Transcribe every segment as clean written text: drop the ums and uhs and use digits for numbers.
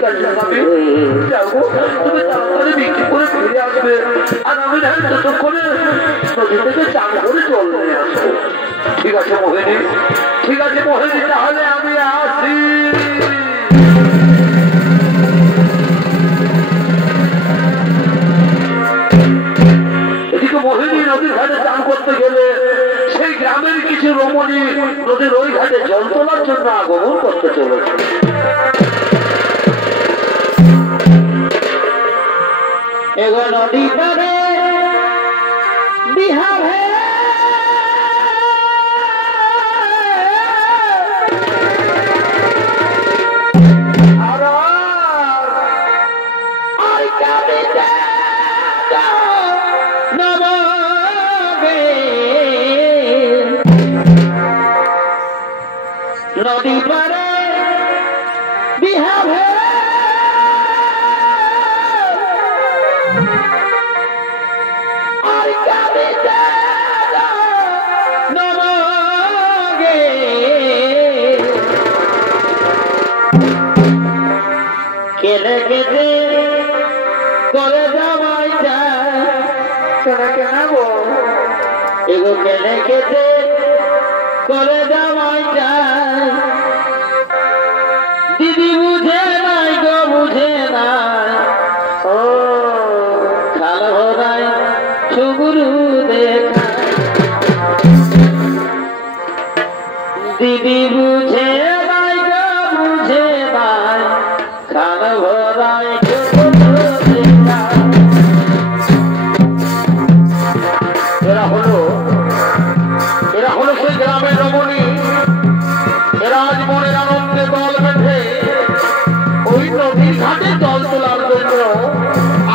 ঠিক আছে যাবো, তুমি তাড়াতাড়ি বিক্রি করে ফিরে আসবে আর আমি ততক্ষণে নদী থেকে চান করে জল নিয়ে আসবো। ঠিক আছে মোহিনী, ঠিক আছে মোহিনী, তাহলে আমি আসি। এদিকে মোহিনী নদীর ঘাটে চান করতে গেলে সেই গ্রামের কিছু রমণী নদীর ওই ঘাটে জল তোলার জন্য আগমন করতে চলেছে। এগো নদী পারে বিহার হে নদী পারে বিহার হে কেনে কেটে করে যাওয়াই যায় কেনা কেনা গো এগো কেনে কেটে করে যাওয়াই যায় দিদি বুঝে নাই গো বুঝে নাই ও খাল হরাই সুগুরু দেখা দিদি বুঝে নাই গো বুঝে নাই খাল হরাই সুগুরু দেখা। এরা হলো সেই গ্রামের রমণী, এরা আজ মনের আনন্দে দল বেঁধে ওই নদীর ঘাটে জল তোলার জন্য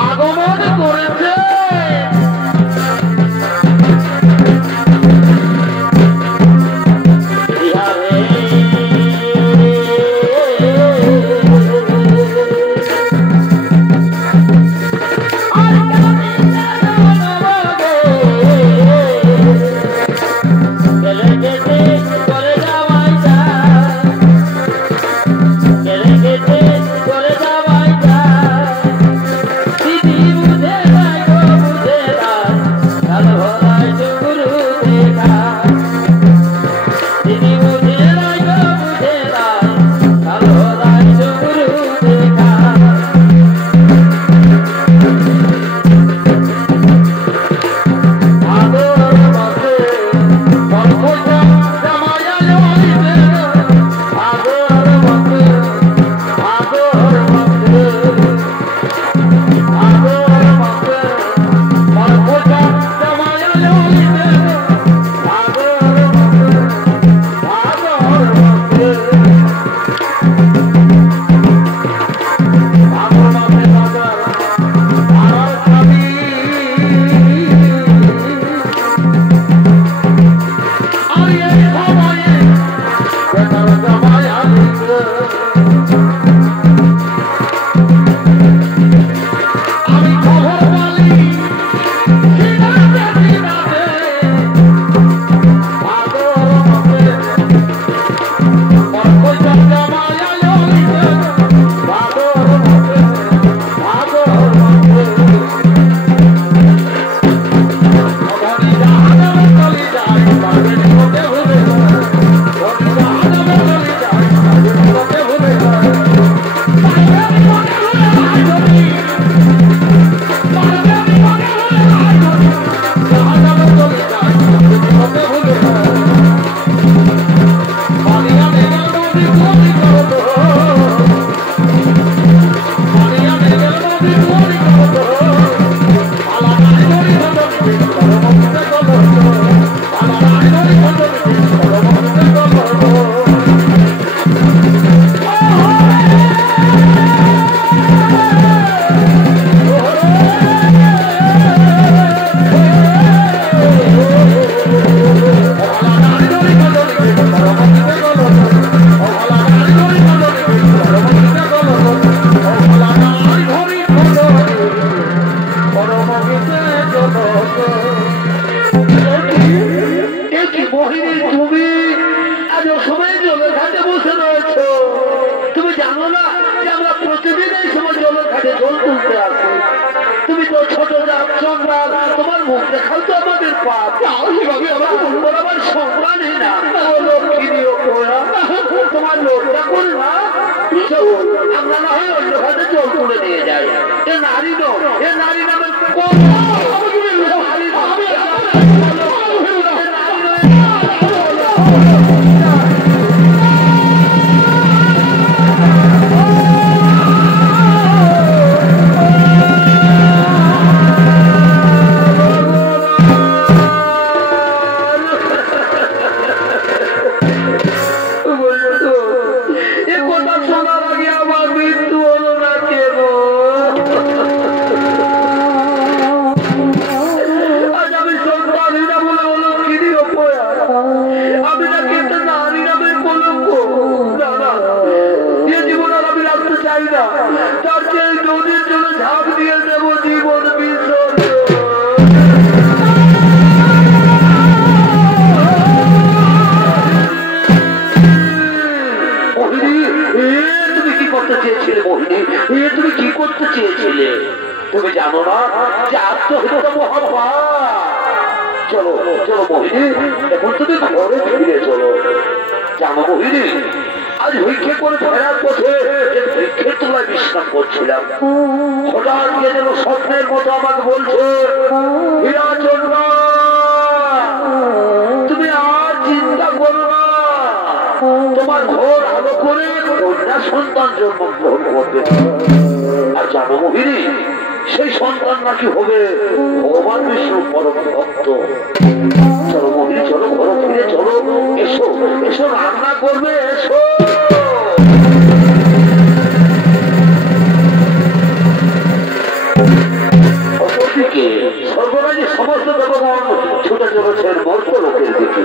আগমন করেছে। জল তুলতে আসি। তুমি তো ছোট জাত চন্দ্রাল, তোমার মুখ দেখাও তো আমাদের পাপ। আমার সম্মানই না, তোমার লোকটা করে না। আমরা না হয় অন্য ঘাটে জল তুলে নিয়ে যাই। এ নারী এ নারী নামের তুমি কি করতে চেয়েছিলে? তুমি জানো না যে আত্মহত্যা মহাপাপ। চলো চলো মোহিনী, এখন তুমি ঘরে ফিরে চলো। জানো মোহিনী, আজ ভিক্ষে করে ফেরার পথে ভিক্ষের তোলায় বিশ্রাম করছিলাম, হঠাৎ কে যেন স্বপ্নের মতো আমাকে বলছে, হীরাচন্দ্র তুমি আর চিন্তা করো না, তোমার ঘর আলো করে কন্যা সন্তান জন্মগ্রহণ করবে। আর জানো মোহিনী, সেই সন্তান নাকি হবে ভগবান বিষ্ণু পরম ভক্ত। চলো মোহিনী, চলো ঘরে ফিরে চলো। এসো এসো, রান্না করবে, এসো। অপরদিকে স্বর্গরাজ্যের সমস্ত দেবগণ ছুটে চলেছেন মর্ত লোকের দিকে।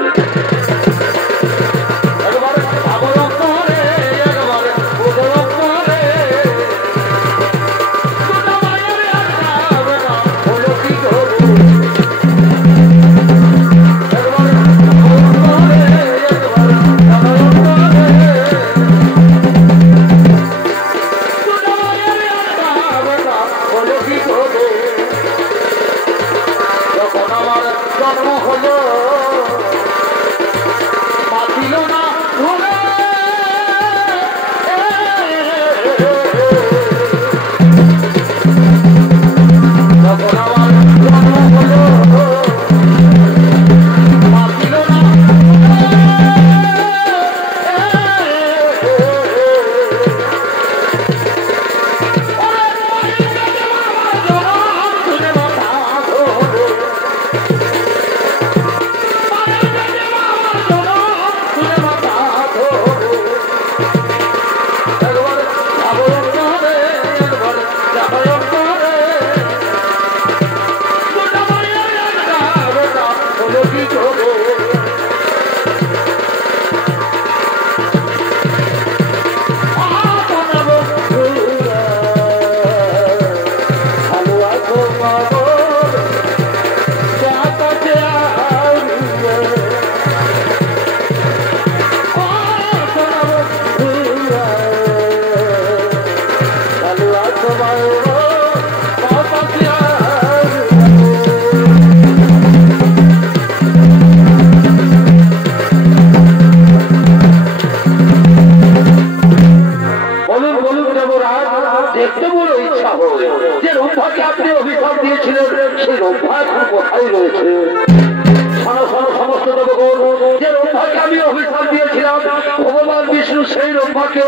ভগবান বিষ্ণু সেই রম্ভাকে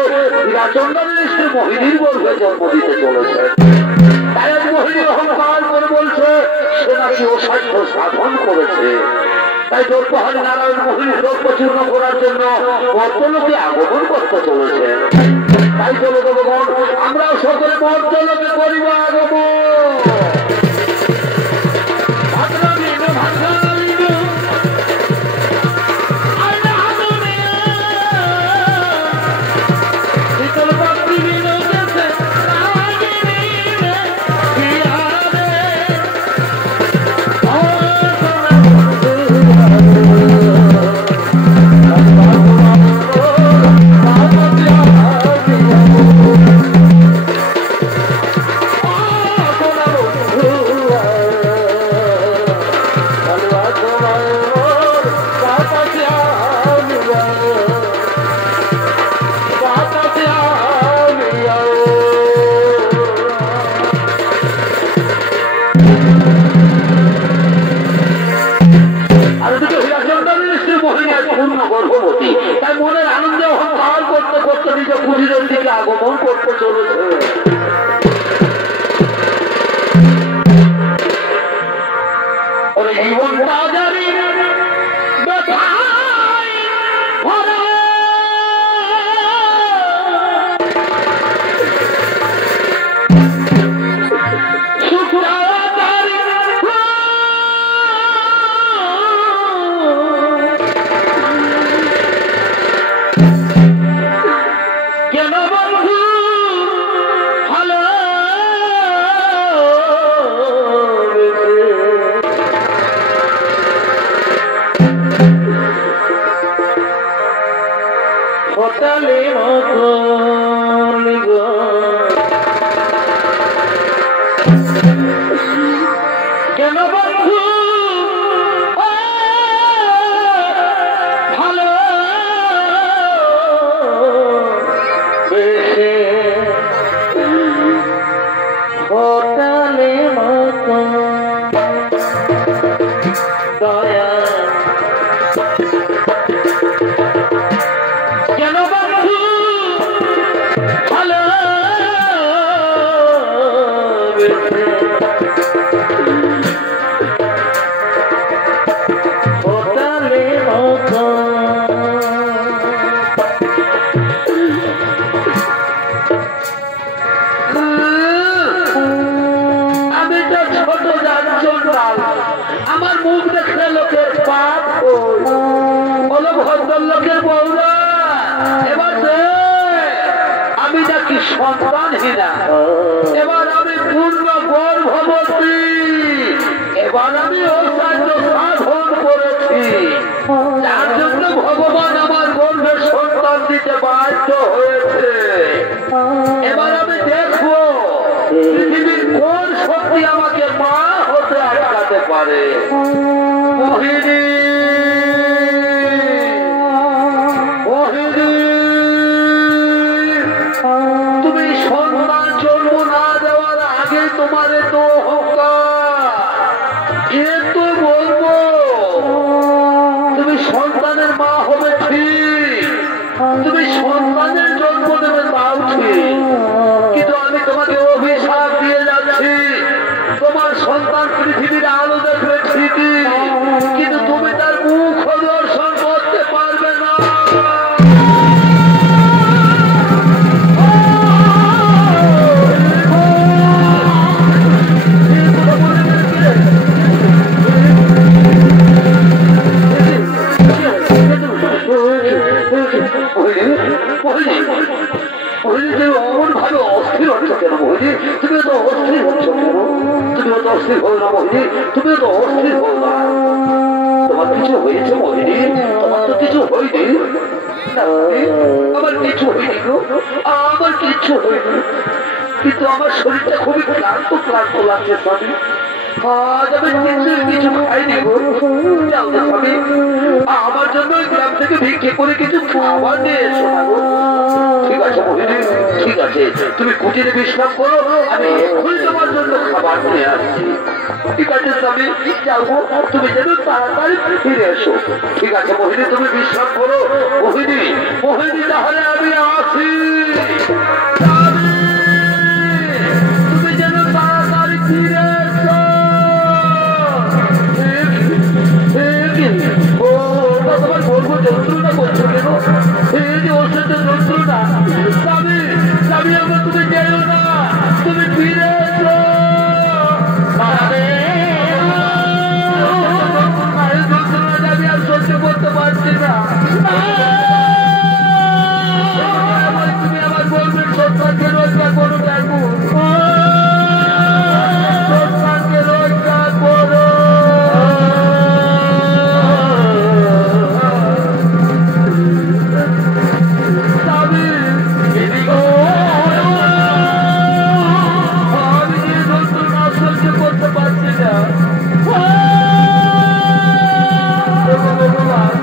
হীরাচন্দ্রের স্ত্রী মোহিনীর গর্ভে জন্ম দিতে চলেছে। তাই মোহিনী অহংকার করে বলছে সে নাকি অসাধ্য সাধন করেছে। তাই দ্রৌপদী নারায়ণ মোহিনীর দ্রব্য চূর্ণ করার জন্য মর্তলোকে আগমন করতে চলেছে। তাই চলে দেবগণ, আমরাও সকলে মর্তলোকে করিব আগমন। গর্ভবতী, তাই মনের আনন্দে অহংকার করতে করতে নিজের কুটিরের দিকে আগমন করতে চলেছে। জীবনটা জানি আমার মুখ দেখলে লোকের পাপ হলো ভদ্রলোকের বউরা। এবার আমি নাকি সন্তানহীনা, এবার আমি পূর্ণ গর্ভবতী, এবার আমি অসাধ্য সাধন করেছি, যার জন্য ভগবান আমার গর্ভে সন্তান দিতে বাধ্য হয়েছে। এবার আমি দেখবো পৃথিবীর কোন শক্তি আমাকে মা হতে আটকাতে পারে। মোহিনী, মোহিনী, তুমি সন্তান জন্ম না দেওয়ার আগে তোমার এত অহংকার, এ তো বলবো তুমি সন্তানের মা হবে ঠিক, তুমি সন্তানের জন্ম দেবে তাও ঠিক, কিন্তু আমি তোমাকে অভিশাপ দিয়ে যাচ্ছি। তোমার সন্তান পৃথিবীর আলো দেখবে ঠিকই, কিন্তু তুমি তার মুখ দর্শন করতে পারবে না। অমন ভাবে অস্থির হচ্ছ কেন মোহিনী? তুমি তো অস্থির হচ্ছ কেন? তুমি তো অস্থির হো না মোহিনী, তুমি তো অস্থির হো না। তোমার কিছু হয়েছে মোহিনী? তোমার তো কিছু হয়নি। আমার কিছু হয়নি গো, আমার কিছু হয়নি, কিন্তু আমার শরীরটা খুবই ক্লান্ত ক্লান্ত লাগছে স্বামী। আজ আমি কিছু খাইনি গো। যাও না স্বামী, আমার জন্য গ্রাম থেকে ভিক্ষে করে কিছু খাবার নিয়ে এসো না গো। ঠিক আছে মোহিনী, ঠিক আছে, তুমি কুটিরে বিশ্রাম করো, আমি এখনই তোমার জন্য খাবার নিয়ে আসছি। ঠিক আছে স্বামী, যাবো, তুমি যেন তাড়াতাড়ি ফিরে এসো। ঠিক আছে মোহিনী, তুমি বিশ্রাম করো। মোহিনী, মোহিনী, তাহলে আমি আসি। তুমি যেন তাড়াতাড়ি ফিরে এসো। তোমার বলবো যন্ত্রণা করছো কেন? এই যে ওষুধ যন্ত্রণা, স্বামী, স্বামী আমার তুমি যেও না, তুমি ফিরে এসো। মায়ের যন্ত্রণা আমি আর সহ্য করতে পারছি না। তুমি আমার বলবেন সন্তানকে রক্ষা করো ঠাকুর, সন্তানকে রক্ষা করো। আমি যে যন্ত্রণা সহ্য করতে পারছি না। ভগবান,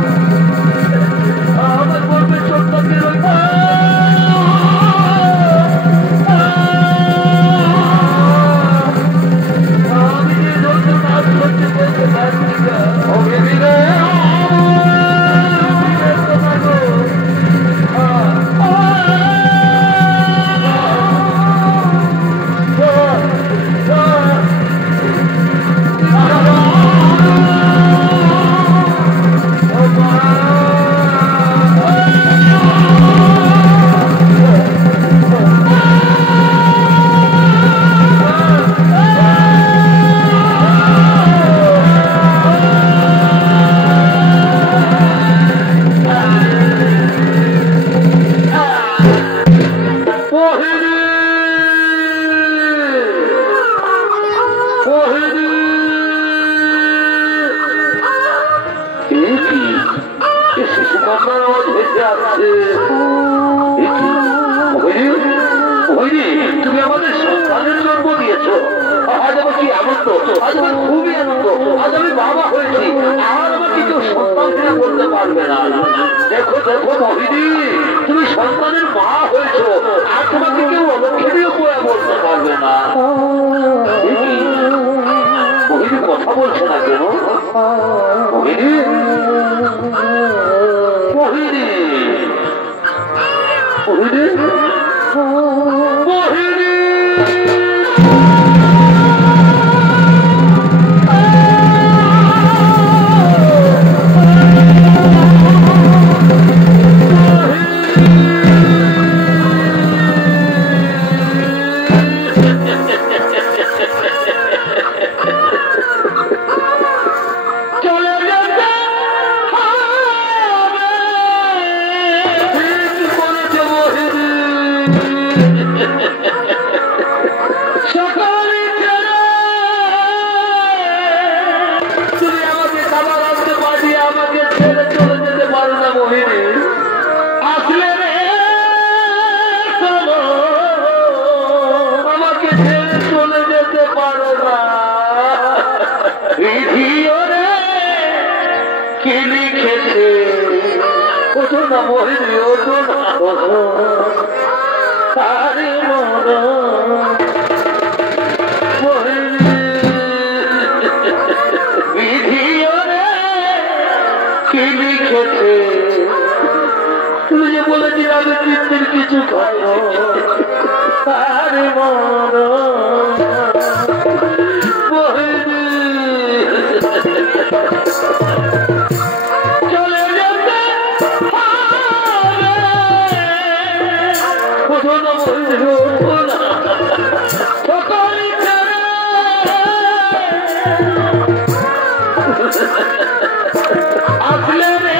কান্নার আওয়াজ ভেসে আসছে। তুমি আমাদের সন্তানের জন্ম দিয়েছো, আজ আমার কি আনন্দ, আজ আমার খুবই আনন্দ, আজ আমি বাবা হয়েছি, আর আমাকে কেউ সন্তান ফিরে বলতে পারবে না। দেখো দেখো মোহিনী, তুমি সন্তানের মা হয়েছো, আর তোমাকে কেউ অলক্ষণীয় করে বলতে পারবে না। মোহিনী কথা বলছে না কেন? মোহিনী মোহিনী মোহিনী মোহিনী তুমি যে বলেছিলে আমি তিন কিছু খাবো, আরে মন চলে যেতে আসলে রে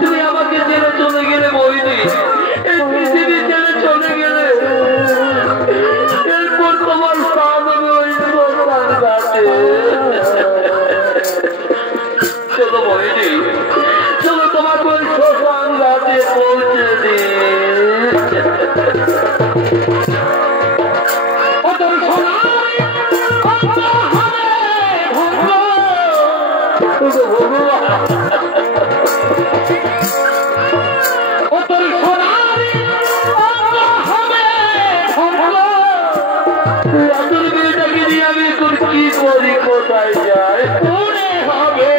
তুমি আমাকে ছেড়ে চলে গেলে মোহিনী, এই পৃথিবী ছেড়ে চলে গেলে এরপর তোমার স্থান হবে ওই শ্মশান ঘাটে। চলো মোহিনী, চলো তোমাকে ওই শ্মশান ঘাটে পৌঁছে দিই। কোথায় যায় মনে হবে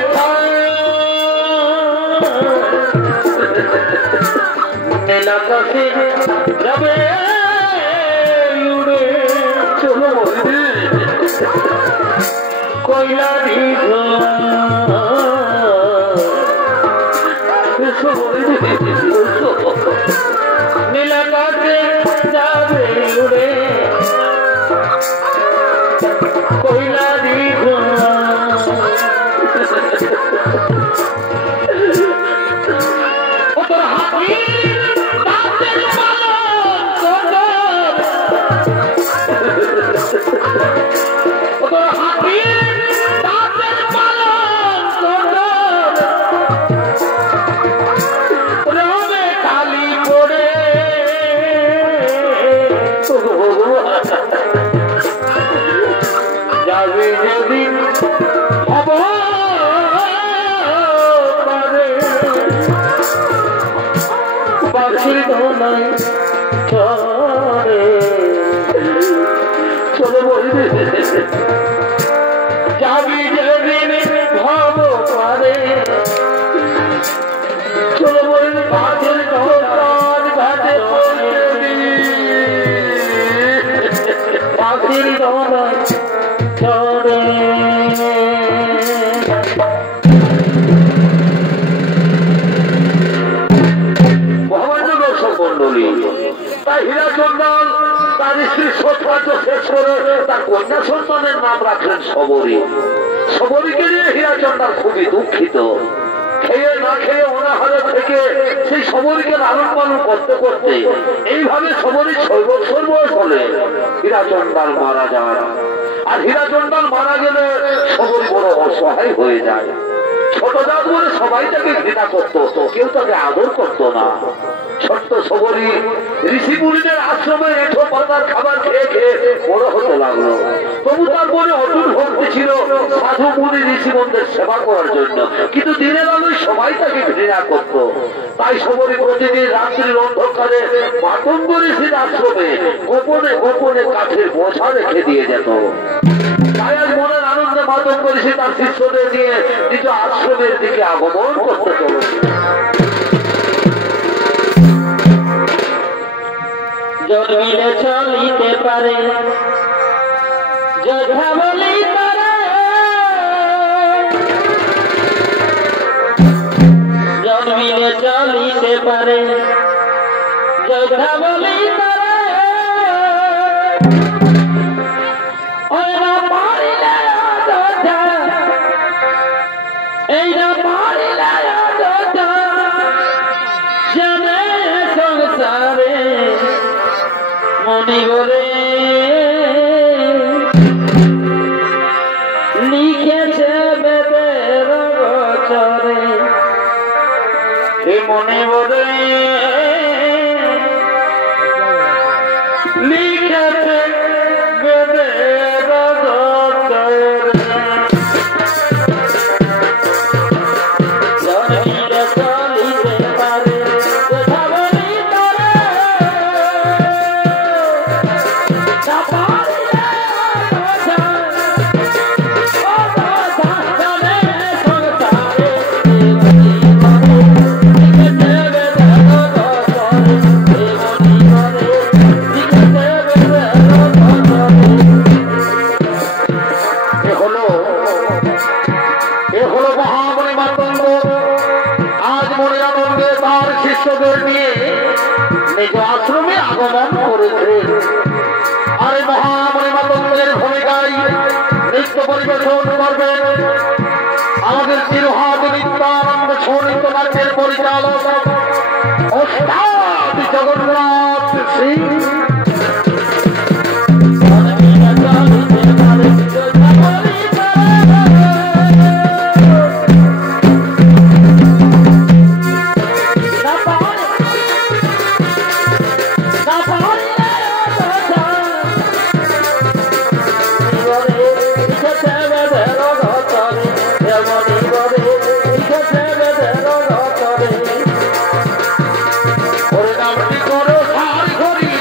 মেলা কাছে যাবে উড়ে। চলো কয়লা নীলা কাছে যাবে উড়ে কয়লা তোর হাতি পাখির দোলাই চড়ে চলো বলবে যাবি যেদিন ভব পারে চলো বলবে পাখির দোলার ঘাটে পাখির দোলাই চড়ে তাই হীরাচন্দন তার স্ত্রীর সৎকার্য শেষ করে তার কন্যা সন্তানের নাম রাখলেন শবরী। শবরীকে নিয়ে হীরাচন্দন খুবই দুঃখিত। খেয়ে না খেয়ে অনাহারে থেকে সেই শবরীকে লালন পালন করতে করতে এইভাবে শবরী 6 বছর বয়স হলে হীরাচন্দন মারা যায়। আর হীরাচন্দন মারা গেলে শবরী বড় অসহায় হয়ে যায়। ছোট জাত বলে সবাই তাকে ঘৃণা করতো, কেউ তাকে আদর করতো না। ছোট্ট শবরী ঋষি মুনিদের আশ্রমে এঁঠো পাতার খাবার খেয়ে খেয়ে বড় হতে লাগলো। তবু তার মনে অটুট ভক্তি ছিল সাধু মুনি ঋষিমনদের সেবা করার জন্য, কিন্তু দিনের আলোয় সবাই তাকে ঘৃণা করত। তাই শবরী প্রতিদিন রাত্রির অন্ধকারে মাতঙ্গ ঋষির আশ্রমে গোপনে গোপনে কাঠের বোঝা রেখে দিয়ে যেত। তাই আজ মনের আনন্দে মাতঙ্গ ঋষি তার শিষ্যদের নিয়ে নিজ আশ্রমের দিকে আগমন করতে চলেছে। জমিলে চলিতে পারে যোদ্ধা বলি তারা, জমিলে চলিতে পারে যোদ্ধা বলি তারা, ওরা পারিলে যোদ্ধা, এইরা পারিলে যোদ্ধা জানে সংসারে মনি বলে লিখেছে বেদের গোচরে, হে মনি বলে লিখেছে বেদের গোচরে। জমিলে চলিতে পারে যোদ্ধা বলি তারা, নিজ আশ্রমে আগমন করেছে। আর মহামণি মাতঙ্গের ভূমিকায় নৃত্য পরিবেশন করবেন আমাদের চিরহাত নিত্যানন্দ সঙ্গীত নাট্যের পরিচালক ওস্তাদ জগন্নাথ সিং। হরি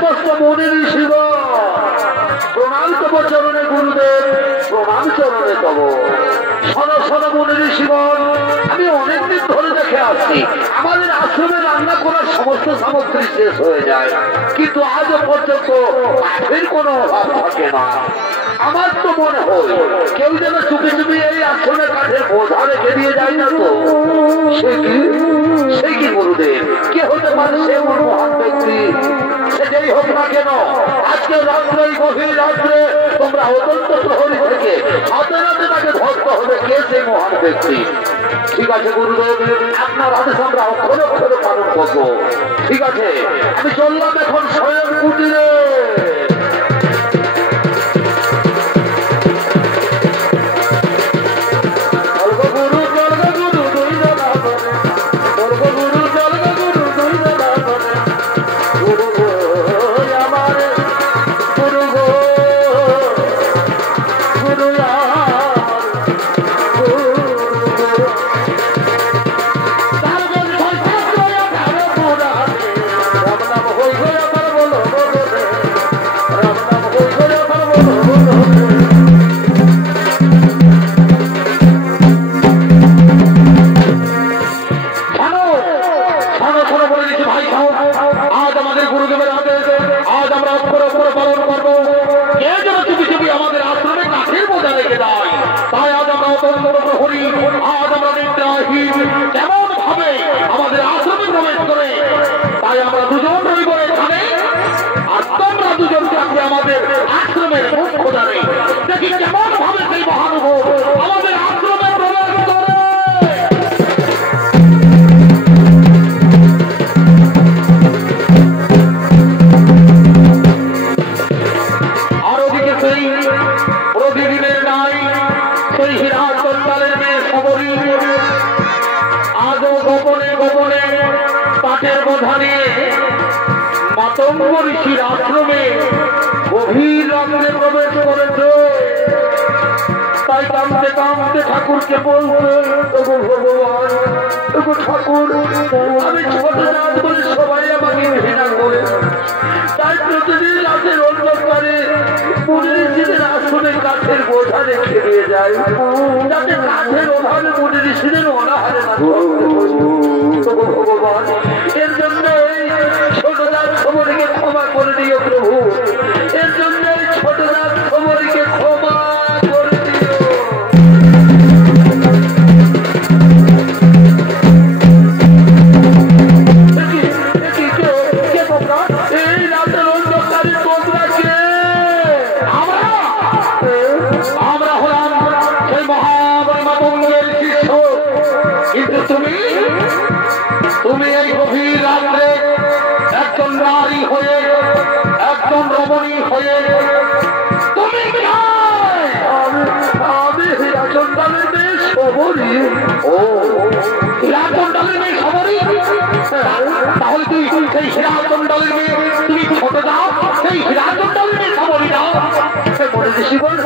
সমস্ত মনে ঋষিব প্রণাম তব চরণে গুরুদেব, প্রণাম চরণে তব। শোনো শোনো মনে ঋষিগণ, আমি অনেকদিন ধরে দেখে আসছি আমাদের আশ্রমে রান্না করার সমস্ত সামগ্রী শেষ হয়ে যায়, কিন্তু আজও পর্যন্ত কাঠের কোনো অভাব থাকে না। আমার তো মনে হয় কেউ যেন চুপি চুপি এই আশ্রমে কাঠের বোঝা রেখে দিয়ে যায় না তো। সে কি গুরুদেব, কে হতে পারে সে মহান ব্যক্তি? সেটাই হোক না কেন, আজকে রাত্রে গভীর রাত্রে তোমরা অত্যন্ত প্রহরী থেকে হাতে রাতে তাকে ধরতে হবে কে সেই মহান ব্যক্তি। ঠিক আছে গুরুদেব, আপনার আদেশ আমরা অক্ষরে অক্ষরে পালন করবো। ঠিক আছে, আমি চললাম এখন স্বয়ং কুটিরে। ঋষির আশ্রমে গভীর রাত্রে প্রবেশ করেছে। তাই কাঁদতে কাঁদতে ঠাকুরকে বলবে, ভগবান ঠাকুর, আমি ছোট রাত বলে সবাই আমাকে ঘৃণা করে, তাই প্রতিদিন রাতের অন্ধকারে মুনি ঋষিদের আশ্রমে কাঠের বোঝা রেখে দিয়ে যায়, যাতে কাঠের অভাবে মুনি ঋষিদের অনাহারে না। ভগবান, এর জন্য ছোট রাত খবরকে ক্ষমা করে দিও প্রভু, এর জন্য ছোট রাত খবরকে ক্ষমা করে দিও। এই রাতের অন্ধকারে তোমরা কে? আমরা হলাম সেই মহাবঙ্গের শিষ্য, কিন্তু তুমি এই গভীর রাত্রে একজন নারী হয়ে, একজন রমণী হয়ে, তুমি আমি হীরাচন্দালের মেয়ে সবরী। ও হীরাচন্দালের মেয়ে সবরী? তাহলে তুই সেই হীরাচন্দালের মেয়ে, তুমি ছোট যাও সেই হীরাচন্দালের মেয়ে সবরী যাও। মনে ঋষি বল,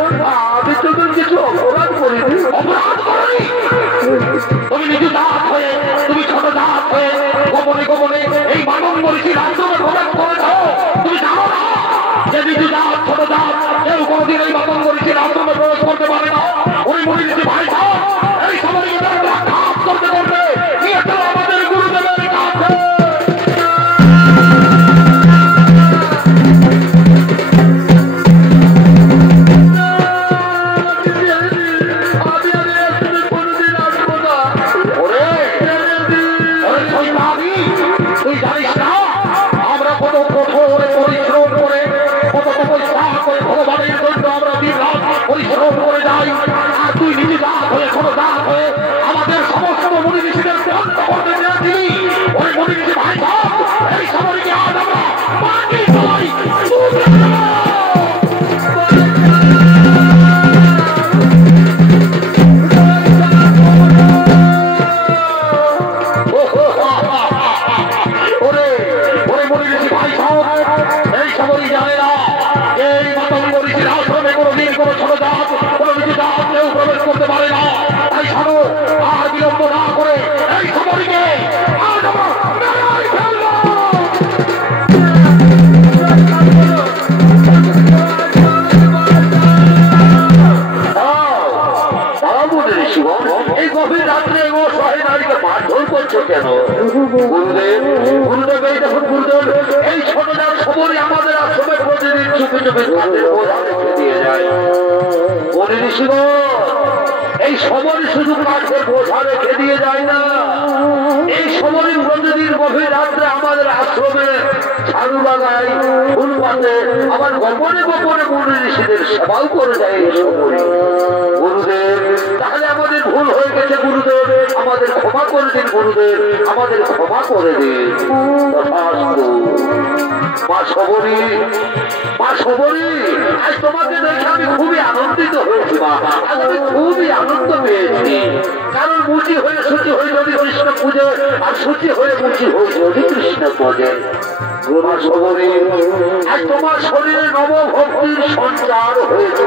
আমি তো কিছু অপরাধ করিনি। অপরাধ করি? তুমি নিজে দাঁত হয়ে, তুমি ছোট দাঁত হয়ে গোপনে গোপনে এই মানব ঋষির আশ্রমে প্রবেশ করে দাও। তুমি জানো না যে নিজে দাঁত ছোট দাঁত কেউ কোনোদিন এই মানব ঋষির আশ্রমে প্রবেশ করতে পারে না। ওই মনি ঋষি ভাই সাহেব এই সবাই ঘাত করতে করতে নিয়ে চলো আমাদের গুরুদেবের কাছে। তুই জানিস না আমরা কত কঠোর পরিশ্রম করে, কত তপস্যা করে ভগবানের জন্য আমরা দিন রাত পরিশ্রম করে যাই, আর তুই নিজে দাঁত হয়ে ছোট দাঁত হয়ে আমাদের সমস্ত মনি ঋষিদের বন্ধ করতে চেয়েছিলি। ওই মনি ঋষি ভাই সাহেব এই সবাইকে আজ আমরা মাটি চাই। করতে পারে না, তাই ছাড়ো আর বিলম্ব না করে এই খবরকে আজ আমরা গুরুদেব এই ছোটদার খবরই আমাদের আশ্রমে প্রতিদিন চুপি চুপি কাঠের বোঝা রেখে দিয়ে যায়। বলি ঋষিগণ, এই সমরই শুধু কাঠের বোঝা রেখে দিয়ে যায় না, এই সমরই প্রতিদিন গভীর রাত্রে আমাদের আশ্রমে ঝাড়ু লাগায়, ফুল পাতে, আবার গোপনে গোপনে মুনি ঋষিদের সেবাও করে যায় এই সমরই। গুরুদেব, তাহলে আমাদের ভুল হয়ে গেছে গুরুদেব, আমাদের ক্ষমা করে দিন গুরুদেব, আমাদের ক্ষমা করে দিন। তথাস্তু। মা শবরী, মা শবরী, আজ তোমাকে দেখে আমি খুবই আনন্দিত হয়েছি মা, আজ আমি খুবই আনন্দ পেয়েছি। কারণ মুচি হয়ে শুচি হয়ে যদি কৃষ্ণ পুজো, আর শুচি হয়ে মুচি হয়ে যদি কৃষ্ণ পূজে। মা শবরী, আজ তোমার শরীরে নবভক্তির সঞ্চার হয়েছে,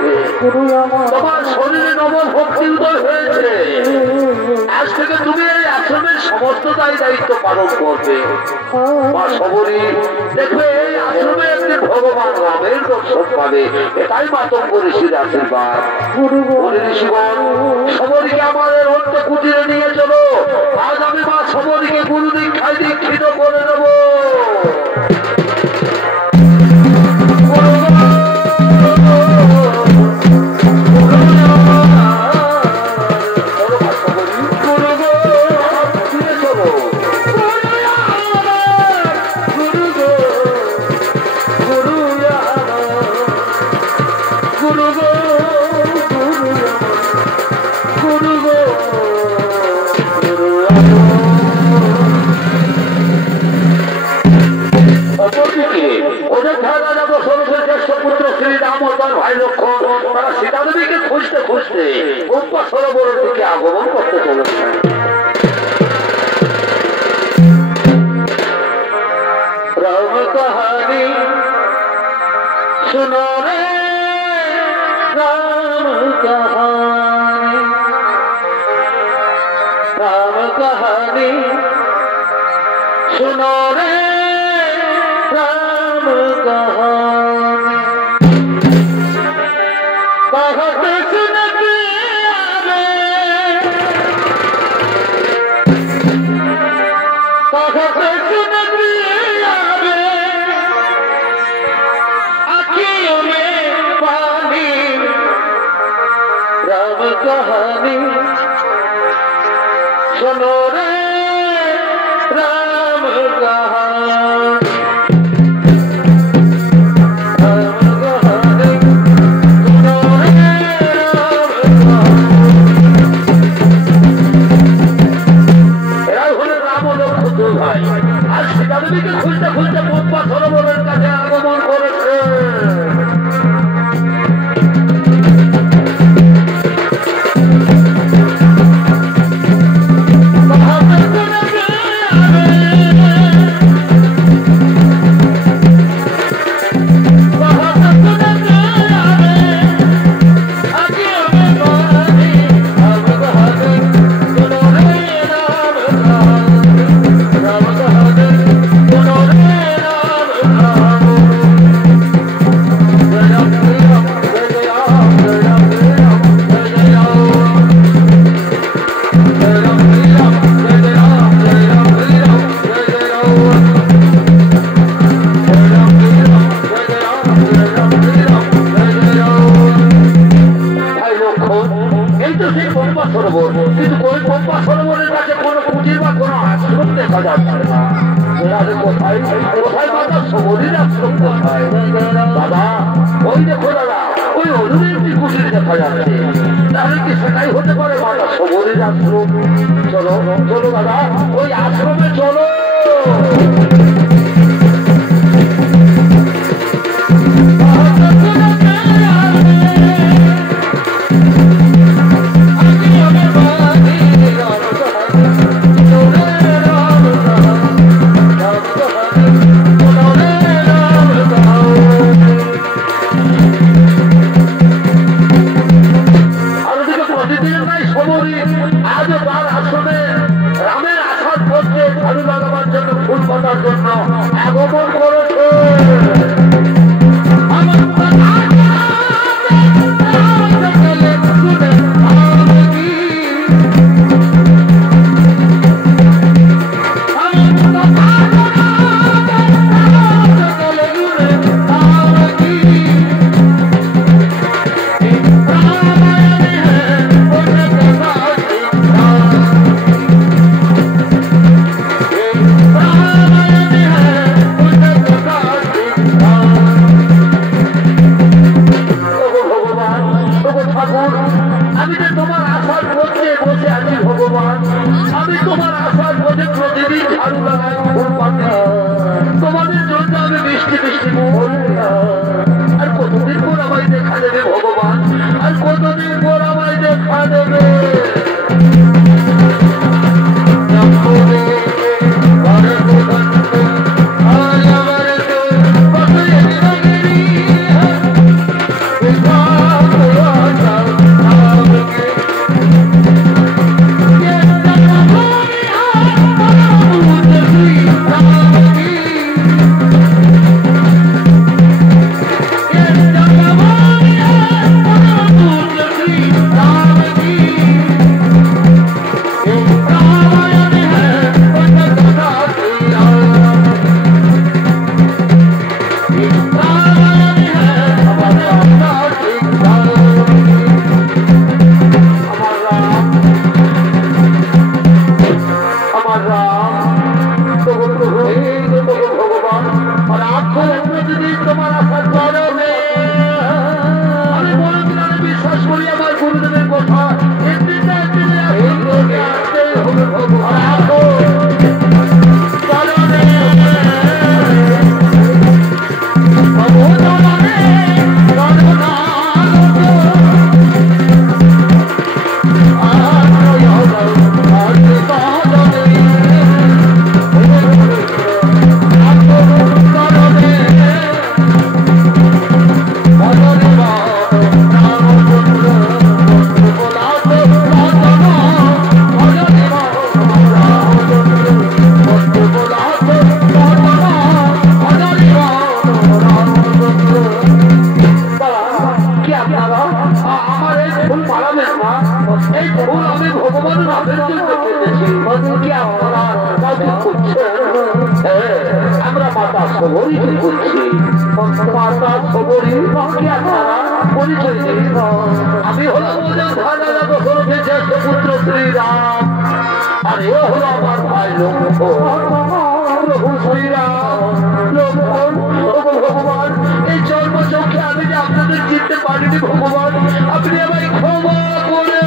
তোমার শরীরে নবভক্তি উদয় হয়েছে। আজ থেকে তুমি এই আশ্রমের সমস্ত দায়িত্ব পালন করবে। মা শবরী, দেখবে এই আশ্রমে একদিন ভগবান রামের দর্শন পাবে, এটাই মাতঙ্গ ঋষির আশীর্বাদ। ঋষিগণ, শবরীকে আমাদের অন্ত কুটিরে নিয়ে চলো, আজ আমি মা শবরীকে গুরু দীক্ষায় দীক্ষিত করে দেব। সীতাদেবীকে খুঁজতে খুঁজতে গোপা সরোবরের দিকে আগমন করতে চলেছে। রাম কাহানি শুনো রে, রাম কাহানি, রাম কাহানি শুনো রে, রাম কাহানি। राम कहानी सुनो रे, राम कहानी, राम कहानी सुनो रे, राम कहानी। এরাই হলেন রাম ও লক্ষ্মণ দুই ভাই। আর সীতাদেবীকে খুঁজতে খুঁজতে গোপা সরোবরের কাছে আগমন করেছে। চলো চলো দাদা, ওই আশ্রমে চলো। আজও তার আশ্রমে রামের আশার পথে ঝাড়ু লাগাবার জন্য ফুল পাতার জন্য কি করছে মাতা খবরই পরিচয় নেই। আমি হলাম পুত্র শ্রীরাম, আর এ হলো আমার ভাই লক্ষ্মণ। প্রভু শ্রীরাম লক্ষ্মণ, ভগবান এই জন্মচক্ষে আমি যে আপনাদের চিনতে পারিনি ভগবান, আপনি আমায় ক্ষমা করে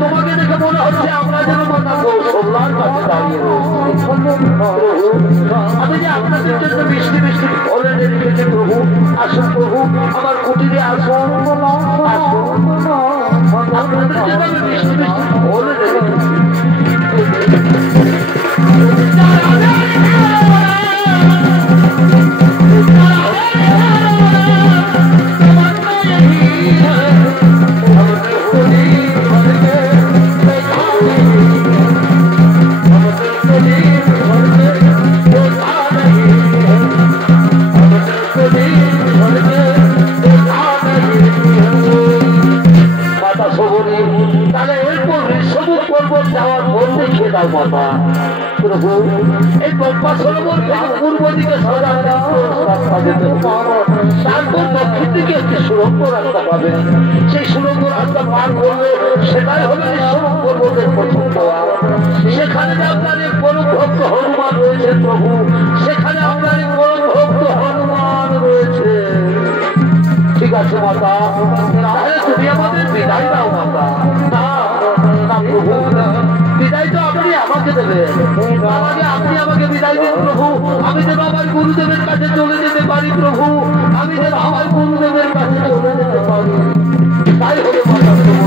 তোমাকে দেখে মনে হচ্ছে আমরা যেন মাতা কৌশল্যার কাছে দাঁড়িয়ে রয়েছি। আমি যে আপনাদের জন্য মিষ্টি মিষ্টি ফল এনে রেখেছি প্রভু, আসুন প্রভু আমার কুটিরে আসুন, আপনাদের জন্য আমি মিষ্টি মিষ্টি ফল এনে রেখেছি। প্রভু এই পম্পা সরোবর থেকে পূর্ব দিকে তারপর দক্ষিণ দিকে একটি সুড়ঙ্গ রাস্তা পাবেন। সেই সুড়ঙ্গ রাস্তা পার করলে সেটাই হলো নিঃসরণ পর্বতের প্রথম দোয়া। সেখানে আপনার এক পরম ভক্ত হনুমান রয়েছে প্রভু, সেখানে আপনার এক পরম ভক্ত হনুমান রয়েছে। ঠিক আছে মাতা, তাহলে তুমি আমাদের বিদায় দাও মাতা। না প্রভু, বিদায় তো আপনি আমাকে দেবেন, আপনি আমাকে বিদায় দিন প্রভু। আমি যেন আমার গুরুদেবের কাছে চলে যেতে পারি প্রভু, আমি যেন আমার গুরুদেবের কাছে চলে যেতে পারি। তাই হলো মাতা প্রভু।